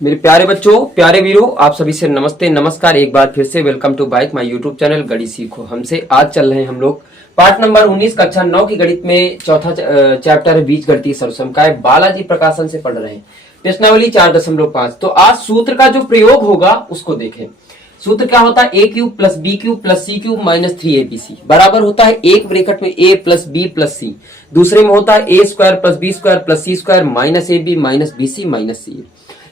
मेरे प्यारे बच्चों, प्यारे वीरों, आप सभी से नमस्ते, नमस्कार। एक बार फिर से welcome to bike my YouTube channel गणित सीखो हमसे। आज चल रहे हैं हम लोग पार्ट नंबर 19 कक्षा 9 की गणित में चौथा चैप्टर है बीजगणितीय सर्वसमकाय। बालाजी प्रकाशन से पढ़ रहे हैं। प्रश्नावली 4.5। तो आज सूत्र का जो प्रयोग होगा उसको देखें। सूत्र क्या होता है? A cube plus B cube plus C cube minus 3abc बराबर होता है एक ब्रैकेट में A plus B plus C, दूसरे में होता है A square plus B square plus C square minus A B minus B C minus C.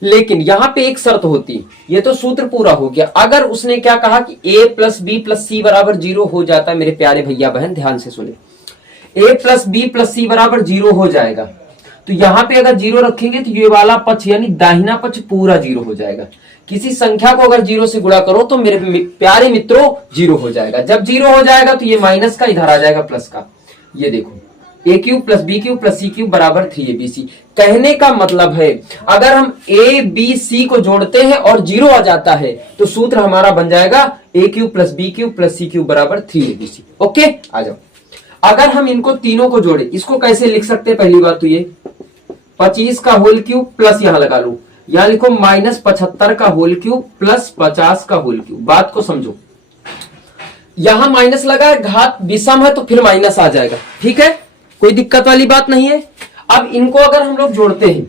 लेकिन यहां पे एक शर्त होती, ये तो सूत्र पूरा हो गया। अगर उसने क्या कहा कि a प्लस बी प्लस सी बराबर 0 हो जाता है, मेरे प्यारे भैया बहन ध्यान से सुने, a प्लस बी प्लस सी बराबर 0 हो जाएगा, तो यहां पे अगर 0 रखेंगे तो ये वाला पक्ष यानी दाहिना पक्ष पूरा 0 हो जाएगा। किसी संख्या को अगर 0 से गुणा करो तो मेरे प्यारे मित्रों 0 हो जाएगा। जब 0 हो जाएगा तो ये माइनस का इधर आ जाएगा प्लस का। ये देखो A cube plus B cube plus C cube बराबर 3abc। कहने का मतलब है अगर हम ए बी सी को जोड़ते हैं और 0 आ जाता है तो सूत्र हमारा बन जाएगा A cube plus B cube plus C cube बराबर 3abc। ओके, आ जाओ। अगर हम इनको तीनों को जोड़े, इसको कैसे लिख सकते हैं? पहली बात तो ये 25 का होल क्यूब प्लस यहां लगा लो, यहां लिखो माइनस 75 का होल क्यूब प्लस 50 का होल क्यूब। बात को समझो, यहां माइनस लगा है, घात विषम है तो फिर माइनस आ जाएगा। ठीक है, कोई दिक्कत वाली बात नहीं है। अब इनको अगर हम लोग जोड़ते हैं,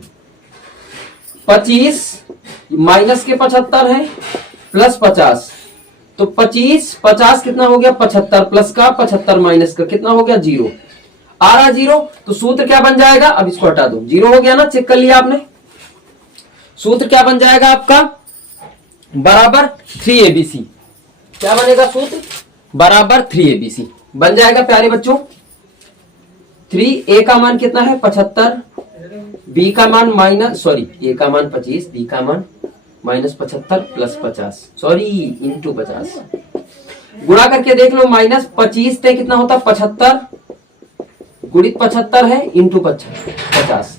25 माइनस के 75 है प्लस 50, तो 50 कितना हो गया? 75 प्लस का 75 माइनस का कितना हो गया? 0 आ रहा 0। तो सूत्र क्या बन जाएगा? अब इसको हटा दो, 0 हो गया ना, चेक कर लिया आपने। सूत्र क्या बन जाएगा आपका? बराबर 3abc। क्या बनेगा सूत्र? बराबर 3abc बन जाएगा प्यारे बच्चों। 3 ए का मान कितना है? 75, बी का मान ए का मान 25, बी का मान माइनस 75 प्लस 50 इंटू 50। गुणा करके देख लो, माइनस 25 से कितना होता? 75 गुणित 75 है इंटू 50।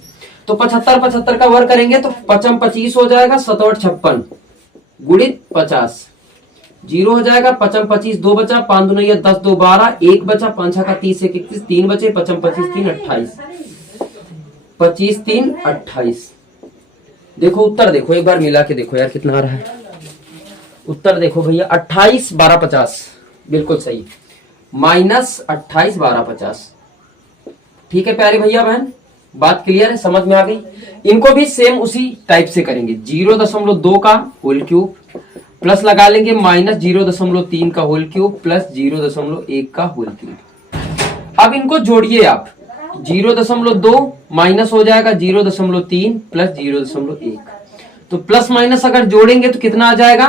तो 75 का वर्ग करेंगे तो 55 25 हो जाएगा, 7 और 56 गुणित 50 0 हो जाएगा। 55 25 2 बचा, 5 दूनी 10 2 12 1 बचा, 5 का 30 1 31 3 बचे, 55 25 3 28 25 3 28। देखो उत्तर देखो, एक बार मिला के देखो यार कितना आ रहा है उत्तर। देखो भैया 28 12 50 बिल्कुल सही, माइनस 28 12 50। ठीक है प्यारे भैया बहन, बात क्लियर है, समझ में आ गई। इनको भी सेम उसी टाइप से करेंगे। 0.2 का होल क्यूब प्लस लगा लेंगे माइनस 0.3 का होल क्यूब प्लस 0.1 का होल क्यूब। अब इनको जोड़िए आप, 0.2 माइनस हो जाएगा 0.3 प्लस 0.1। तो प्लस माइनस अगर जोड़ेंगे तो कितना आ जाएगा?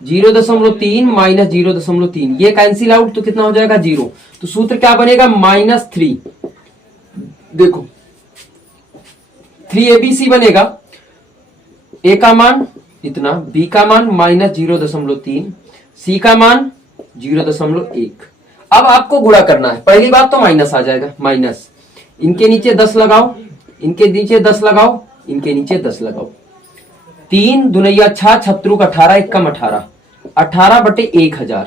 0.3 माइनस 0.3, ये कैंसिल आउट तो कितना हो जाएगा? 0। तो सूत्र क्या बनेगा? -3। देखो 3abc बनेगा। ए का मान इतना, बी का मान माइनस 0.3, सी का मान 0.1। अब आपको गुणा करना है। पहली बात तो माइनस आ जाएगा, माइनस इनके नीचे 10 लगाओ, इनके नीचे 10 लगाओ, इनके नीचे 10 लगाओ। 3 दुनैया 6 छत्रुक 18 एकम 18 18 बटे 1000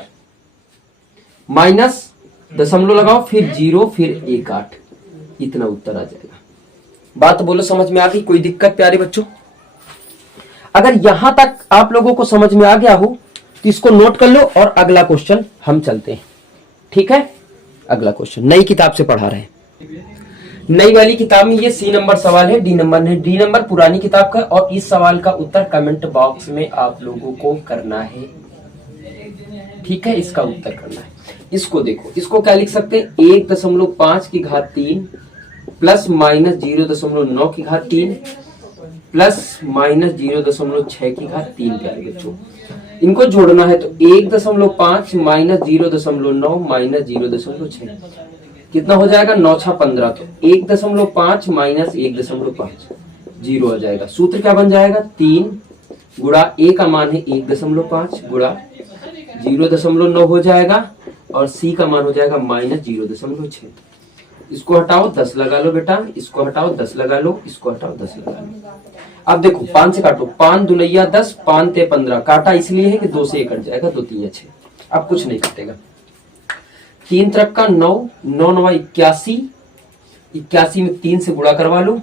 माइनस दशमलव लगाओ, फिर 0 फिर 1 8, इतना उत्तर आ जाएगा। बात बोलो समझ में आ गई? कोई दिक्कत प्यारे बच्चों? अगर यहां तक आप लोगों को समझ में आ गया हो तो इसको नोट कर लो और अगला क्वेश्चन हम चलते हैं। ठीक है, अगला क्वेश्चन नई किताब से पढ़ा रहे हैं। नई वाली किताब में ये सी नंबर सवाल है, डी नंबर है। डी नंबर पुरानी किताब का, और इस सवाल का उत्तर कमेंट बॉक्स में आप लोगों को करना है। ठीक है, इसका उत्तर करना है। इसको देखो, इसको क्या लिख सकते हैं? 1.5 की घात 3 प्लस माइनस 0.9 की घात 3 प्लस माइनस 0.6 की घात 3। प्यारे बच्चों इनको जोड़ना है तो 1.5 माइनस 0.9 माइनस 0.6 कितना हो जाएगा? 9 6 15। तो 1.5 माइनस 1.5 0 हो जाएगा। सूत्र क्या बन जाएगा? 3 गुणा ए का मान है 1.5 गुणा 0.9 हो जाएगा, और सी का मान हो जाएगा माइनस 0.6। इसको हटाओ 10 लगा लो बेटा, इसको हटाओ 10 लगा लो, इसको हटाओ 10 लगा लो। अब देखो 5 से काटो, 5 दुनैया 10, 5 ते 15, काटा इसलिए है कि 2 से 1 कट जाएगा, 2 3 6। अब कुछ नहीं कटेगा। 3 त्रिक का 9, 9 9 81, 81 में 3 से गुणा करवा लो,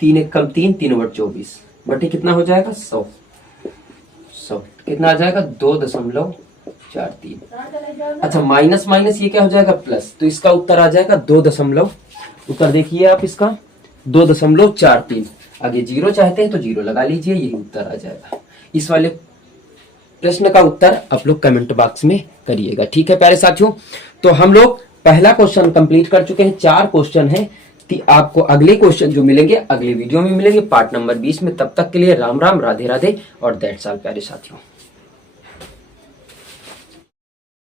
3 एक कम 3, 3/24 बटे कितना हो जाएगा 100। कितना आ जाएगा 2.43। अच्छा माइनस माइनस ये क्या हो जाएगा प्लस, तो इसका उत्तर आ जाएगा 2 दशमलव, उत्तर देखिए आप इसका 2.43। आगे जीरो चाहते हैं तो जीरो लगा लीजिए, यही उत्तर आ जाएगा। इस वाले प्रश्न का उत्तर आप लोग कमेंट बॉक्स में करिएगा। ठीक है प्यारे साथियों, तो हम लोग पहला क्वेश्चन कंप्लीट कर चुके हैं, 4 क्वेश्चन है। आपको अगले क्वेश्चन जो मिलेंगे अगले वीडियो में मिलेंगे पार्ट नंबर 20 में। तब तक के लिए राम राम, राधे राधे और दैट्स ऑल प्यारे साथियों।